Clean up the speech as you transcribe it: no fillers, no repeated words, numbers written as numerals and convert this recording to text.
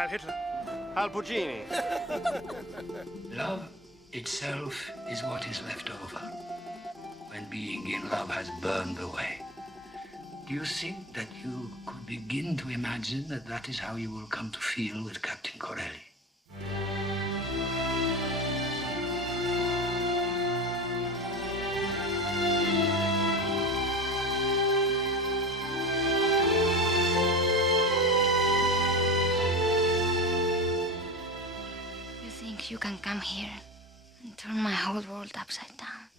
Heil Hitler. Heil Puccini. Love itself is what is left over when being in love has burned away. Do you think that you could begin to imagine that that is how you will come to feel with Captain Corelli? You think you can come here and turn my whole world upside down?